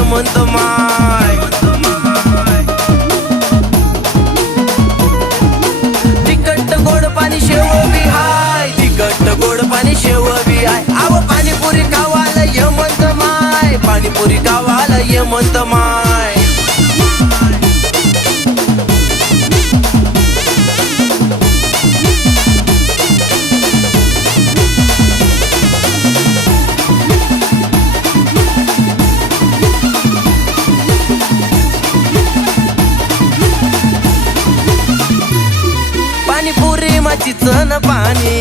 यमंत माय. तिखट गोड पाणी शेव बी हाय, तिखट गोड पाणी शेव बी हाय. आव पाणीपुरी खावाला यमंत माय, पाणीपुरी खावाला यमंत माय. पाणीपुरी माझी चण पाणी,